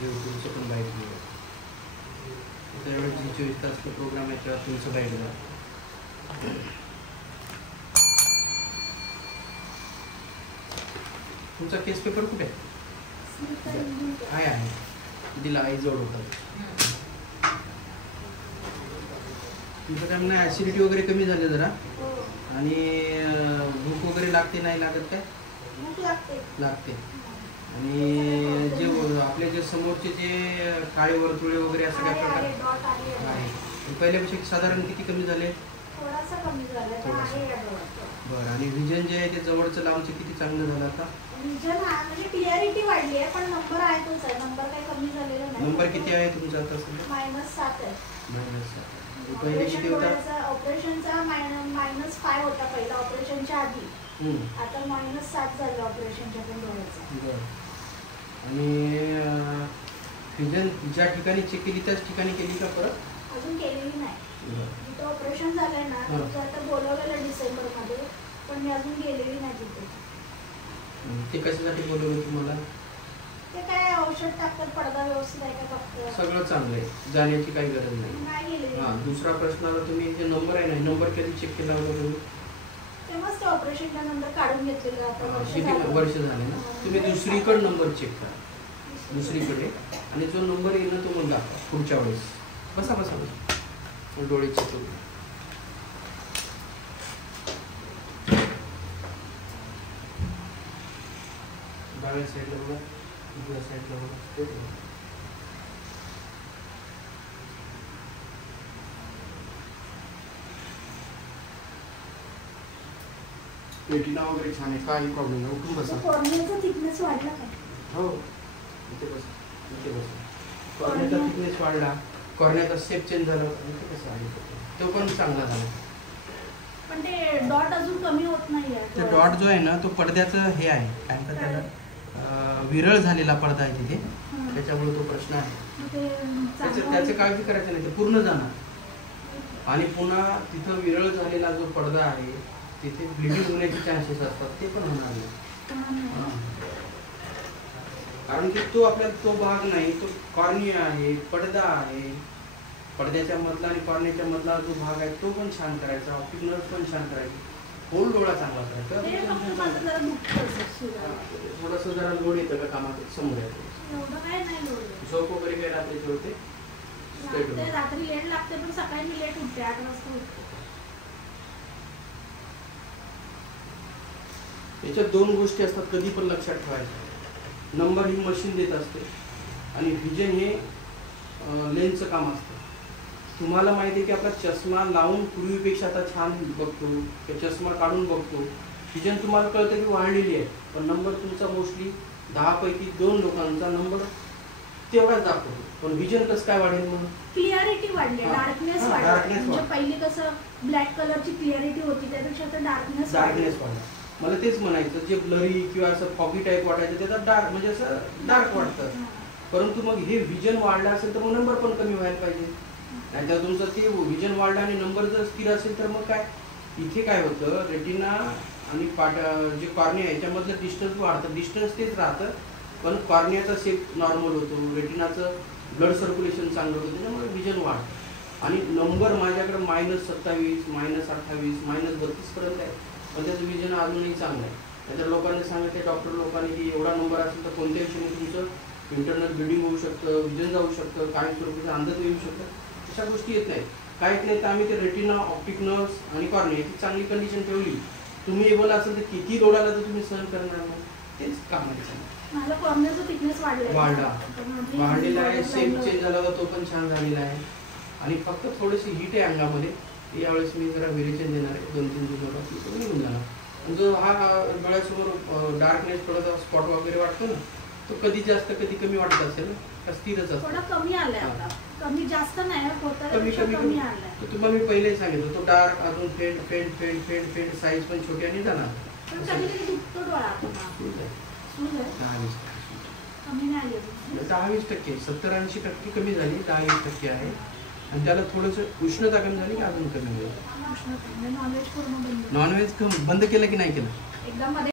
तुमचं पण बाईट घेऊया. त्यावेळेस 24 तासचा प्रोग्राम आहे तेव्हा तुमचं बाईट घ्या. तुमचा केस पेपर कुठे आहे? दिला आई जवळ होता. तुमचं काय म्हणणं ॲसिडिटी वगैरे कमी झाले जरा, आणि भूक वगैरे लागते नाही लागत काय? लागते. आणि जे आपले जे समोरचे जे काळे वर्तुळे वगैरे असं काय प्रकार आहे? पहिल्यापेक्षा साधारण किती कमी झाले? थोडासा कमी झाला. बरं. आणि विजन जे आहे ते जवळचं लांबचं किती चांगलं झालं आता? विजन म्हणजे क्लिअरिटी वाढली आहे, पण नंबर आहे तोच आहे. नंबर काही कमी झालेला नाही. नंबर किती आहे तुमचा आता सध्या? -7 आहे. -7. पहिले किती होता? ऑपरेशनचा -5 होता पहिला ऑपरेशनच्या आधी. आता -7 झालं ऑपरेशनच्या पण डोळ्याचा. बरं. आणि विजन ज्या ठिकाणी चेक केली त्याच ठिकाणी केली का परत? अजून केलेली नाही. जिथं ऑपरेशन झालंय ना तिथं आता बोलवलेलं डिसेंबरमध्ये, पण मी अजून गेलेली नाही तिथे. ते कशासाठी बोलवलं तुम्हाला? ते काय औषध टाकतात, पडदा व्यवस्थित आहे का फक्त. सगळं चांगलं आहे, जाण्याची काही गरज नाही. गेलेली. हां. दुसरा प्रश्न, तुम्ही जे नंबर आहे ना, नंबर कधी चेक केला होता तुम्ही? तेव्हाच ते ऑपरेशनच्या नंतर काढून घेतलेलं. आता किती वर्ष झाले ना? तुम्ही दुसरीकडे नंबर चेक करा, दुसरीकडे. आणि जो नंबर येईल ना तो मला दाखवा पुढच्या वेळेस. बसा बसा बसा. डोळे चेक करू. डाव्या साईडला बघा, उजव्या साईडला बघा, स्ट्रेट बघा. रेटिना वगैरे छान आहे, काही प्रॉब्लेम नाही. उठून बसा. कॉर्नियाचा थिकनेस वाढला का? हो, इथे बसा, इथे बसा. कॉर्नियाचा थिकनेस वाढला, कॉर्नियाचा शेप चेंज झाला, इथे कसं आहे तो पण चांगला झाला. पण ते डॉट अजून कमी होत नाहीये. ते डॉट जो आहे ना तो पडद्याचं हे आहे, काय म्हणतात त्याला, विरळ झालेला पडदा आहे तिथे, त्याच्यामुळे तो प्रश्न आहे. त्याची काळजी करायची नाही, ते पूर्ण जाणार. आणि पुन्हा तिथं विरळ झालेला जो पडदा आहे तिथे ब्लिडिंग होण्याचे चान्सेस असतात, ते पण होणार नाही. कारण की तो आपल्याला तो भाग नाही, तो कॉर्निया आहे, पडदा आहे. पडद्याच्या मधला आणि कॉर्नियाच्या मधला जो भाग आहे तो पण छान करायचा, ऑप्टिक नर्व पण छान करायची, होल डोळा चांगला करायचा. थोडंसं जरा लोड येतं का कामात, समोर येतो. झोप वगैरे काय रात्रीचे होते? रात्री लेट लागते, पण सकाळी मी लेट उठते, 8 वाजता उठते. याच्यात 2 गोष्टी असतात, कधी पण लक्षात ठेवायच्या. नंबर ही मशीन देत असते, आणि व्हिजन हे लेन्सचं काम असतं. तुम्हाला माहिती आहे की आपला चष्मा लावून पूर्वीपेक्षा आता छान बघतो, चष्मा काढून बघतो. व्हिजन तुम्हाला कळतं की वाढलेली आहे, पण नंबर तुमचा मोस्टली 10 पैकी 2 लोकांचा नंबर तेवढाच दाखवतो. पण व्हिजन कसं काय वाढेल? म्हणून क्लिअरिटी वाढली, डार्कनेस वाढला. म्हणजे पहिली कसं ब्लॅक कलरची क्लिअरिटी होती, त्यापेक्षा आता डार्कनेस वाढला. मला तेच म्हणायचं, जे ब्लरी किंवा असं फॉगी टाईप वाटायचं त्याचा डार्क, म्हणजे असं डार्क वाटतं. परंतु मग हे व्हिजन वाढला असेल तर मग नंबर पण कमी व्हायला पाहिजे. नाहीतर तुमचं ते व्हिजन वाढला आणि नंबर जर स्थिर असेल तर मग काय, इथे काय होतं, रेटिना आणि जे कॉर्निया याच्यामधलं डिस्टन्स वाढतं, डिस्टन्स तेच राहतं, पण कॉर्नियाचा शेप नॉर्मल होतो, रेटिनाचं ब्लड सर्क्युलेशन चांगलं होतं, त्याच्यामुळे व्हिजन वाढतं. आणि नंबर माझ्याकडे -27, -28, -32 पर्यंत आहे, पण त्याचं विजन अजूनही चांगलं आहे. त्याच्या लोकांनी सांगितलं, डॉक्टर लोकांनी, की एवढा नंबर असेल तर कोणत्याही क्षणी तुमचं इंटरनल ब्लिडिंग होऊ शकतं, विजन जाऊ शकतं, काही स्वरूपाचं अंधत्व येऊ शकतं. अशा गोष्टी येत नाहीत, काय येत नाही. तर आम्ही ते रेटिना, ऑप्टिक नर्व्स आणि कॉर्निया याची चांगली कंडिशन ठेवली. तुम्ही हे बोला असेल तर किती लोड आला तर तुम्ही सहन करणार नाही, तेच काम आहे. माझा कॉर्नियाचा थिकनेस वाढलेला आहे, शेप चेंज झाला होता तो पण छान झालेला आहे. आणि फक्त थोडीशी हीट आहे अंगामध्ये, यावेळेस मी जरा व्हेरिएशन देणार आहे 2-3 दिवसात, तो निघून जाणार. जो हा डोळ्यासमोर डार्कनेस, थोडासा स्पॉट वगैरे वाटतो ना, तो कधी जास्त कधी कमी वाटत असेल का स्थिरच असतो? थोडा कमी आलाय आता, कमी जास्त नाही होत, कमी आलाय. तर तुम्हाला मी पहिले सांगितलं, तो डार्क अजून faint faint faint faint faint, size पण छोटी आणि जाणार. पण कधी कधी दुखतो डोळा. 10-20%, 70-80% कमी झाली, 10-20% आहे. आणि त्याला थोडंसं उष्णता कमी झाली की अजून कमी होईल. नॉनव्हेज बंद केलं की नाही केलं? एकदम